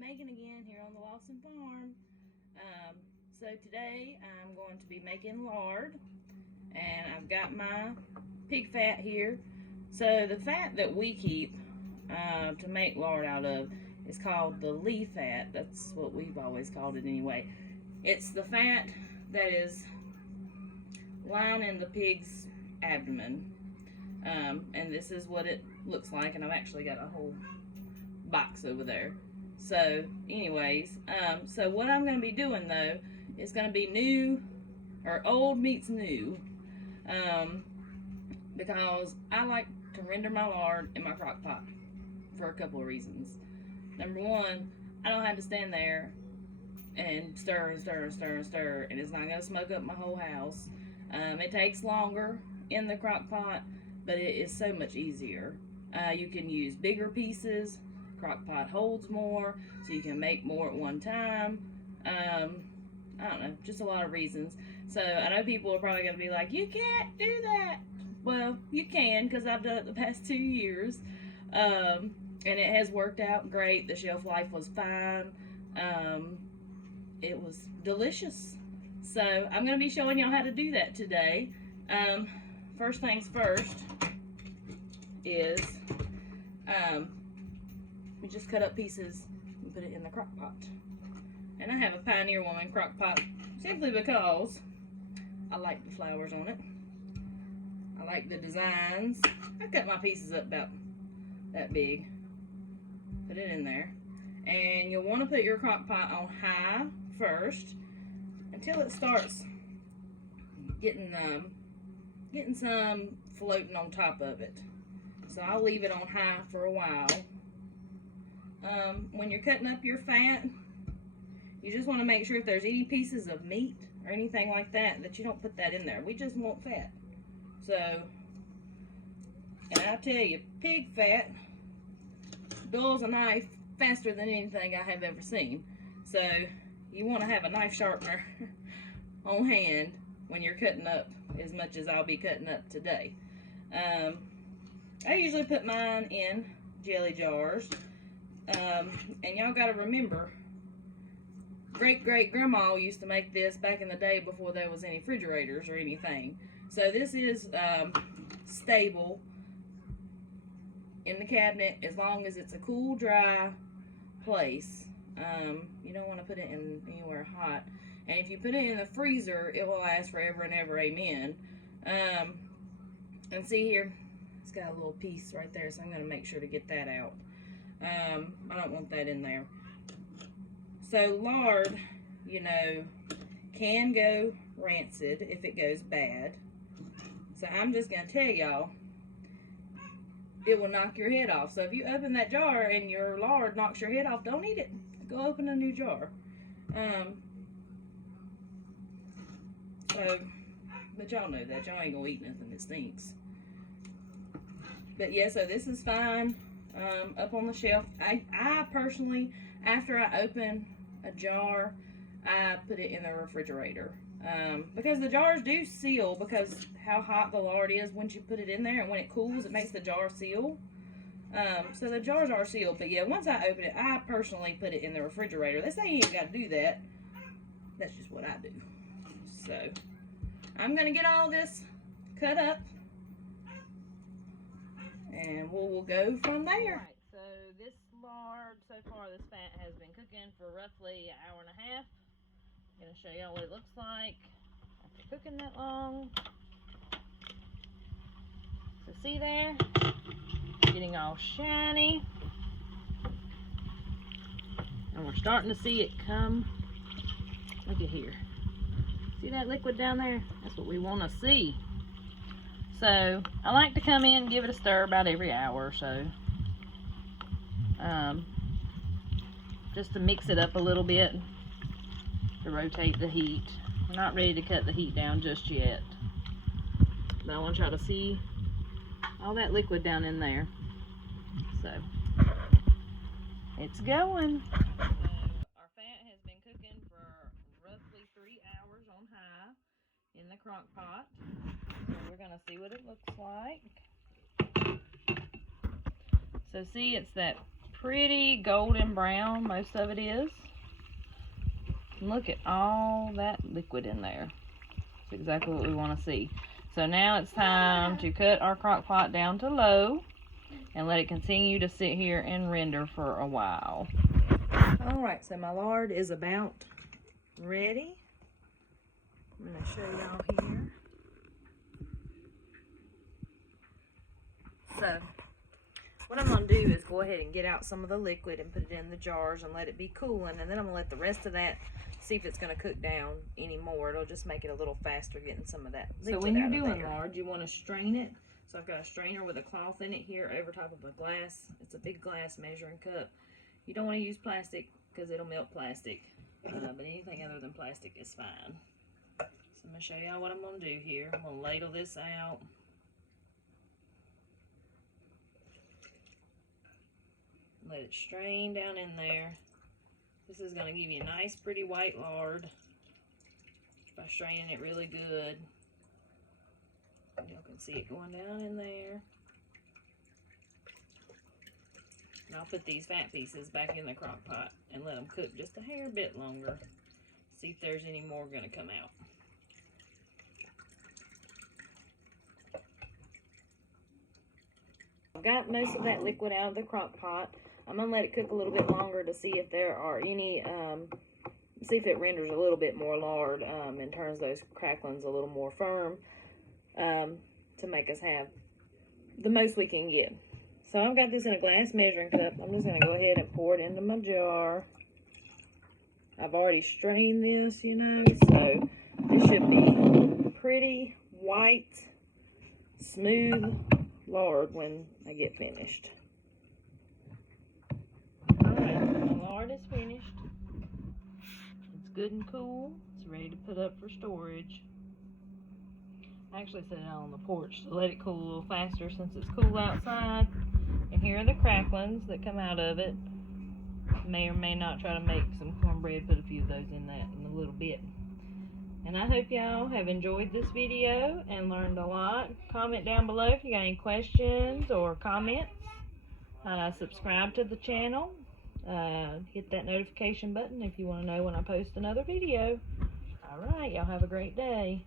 Megan again here on the Lawson Farm. So today I'm going to be making lard, and I've got my pig fat here. So the fat that we keep to make lard out of is called the leaf fat. That's what we've always called it anyway. It's the fat that is lining the pig's abdomen, and this is what it looks like, and I've actually got a whole box over there. So anyways, so what I'm going to be doing though is going to be new, or old meets new, because I like to render my lard in my crock pot for a couple of reasons. Number one, I don't have to stand there and stir and stir and stir and stir, and it's not going to smoke up my whole house. It takes longer in the crock pot, but it is so much easier. You can use bigger pieces. Crock pot holds more, so you can make more at one time. I don't know, just a lot of reasons. So I know people are probably going to be like, you can't do that. Well, you can, because I've done it the past 2 years, and it has worked out great. The shelf life was fine. It was delicious. So I'm going to be showing y'all how to do that today. First things first is we just cut up pieces and put it in the crock pot. And I have a Pioneer Woman crock pot simply because I like the flowers on it. I like the designs. I cut my pieces up about that big. Put it in there. And you'll want to put your crock pot on high first until it starts getting some floating on top of it. So I'll leave it on high for a while. When you're cutting up your fat, you just want to make sure if there's any pieces of meat or anything like that, that you don't put that in there. We just want fat. So, and I'll tell you, pig fat dulls a knife faster than anything I have ever seen. So you want to have a knife sharpener on hand when you're cutting up as much as I'll be cutting up today. I usually put mine in jelly jars. And y'all got to remember, great-great-grandma used to make this back in the day before there was any refrigerators or anything. So this is stable in the cabinet as long as it's a cool, dry place. You don't want to put it in anywhere hot. And if you put it in the freezer, it will last forever and ever, amen. And see here, it's got a little piece right there, so I'm going to make sure to get that out. I don't want that in there. So lard, you know, can go rancid if it goes bad. So I'm just going to tell y'all, it will knock your head off. So if you open that jar and your lard knocks your head off, don't eat it. Go open a new jar. But y'all know that. Y'all ain't going to eat nothing that stinks. But yeah, so this is fine. Up on the shelf. I personally, after I open a jar, I put it in the refrigerator, because the jars do seal because how hot the lard is once you put it in there, and when it cools it makes the jar seal. So the jars are sealed, but yeah, once I open it, I personally put it in the refrigerator. They say you ain't got to do that. That's just what I do. So I'm gonna get all this cut up, and we'll go from there. Alright, so this lard, so far this fat has been cooking for roughly an hour and a half. I'm going to show y'all what it looks like after cooking that long. So see there? Getting all shiny. And we're starting to see it come. Look at here. See that liquid down there? That's what we want to see. So I like to come in and give it a stir about every hour or so, just to mix it up a little bit, to rotate the heat. We're not ready to cut the heat down just yet, but I want y'all to see all that liquid down in there. So it's going. So our fat has been cooking for roughly 3 hours on high in the crock pot. So we're going to see what it looks like. So see, it's that pretty golden brown, most of it is. And look at all that liquid in there. It's exactly what we want to see. So now it's time to cut our crock pot down to low and let it continue to sit here and render for a while. Alright, so my lard is about ready. I'm going to show y'all here. So, what I'm going to do is go ahead and get out some of the liquid and put it in the jars and let it be cooling. And then I'm going to let the rest of that, see if it's going to cook down anymore. It'll just make it a little faster getting some of that liquid out. So when you're doing lard, you want to strain it. So I've got a strainer with a cloth in it here over top of a glass. It's a big glass measuring cup. You don't want to use plastic because it'll melt plastic. But anything other than plastic is fine. So I'm going to show y'all what I'm going to do here. I'm going to ladle this out. Let it strain down in there. This is going to give you a nice pretty white lard by straining it really good. Y'all can see it going down in there. And I'll put these fat pieces back in the crock pot and let them cook just a hair bit longer. See if there's any more going to come out. I've got most of that liquid out of the crock pot. I'm going to let it cook a little bit longer to see if there are any, see if it renders a little bit more lard and turns those cracklings a little more firm to make us have the most we can get. So I've got this in a glass measuring cup. I'm just going to go ahead and pour it into my jar. I've already strained this, you know, so this should be pretty white, smooth lard when I get finished. Alright, my lard is finished. It's good and cool. It's ready to put up for storage. I actually set it out on the porch to let it cool a little faster since it's cool outside. And here are the cracklings that come out of it. May or may not try to make some cornbread, put a few of those in that in a little bit. And I hope y'all have enjoyed this video and learned a lot. Comment down below if you got any questions or comments. Subscribe to the channel. Hit that notification button if you want to know when I post another video. Alright, y'all have a great day.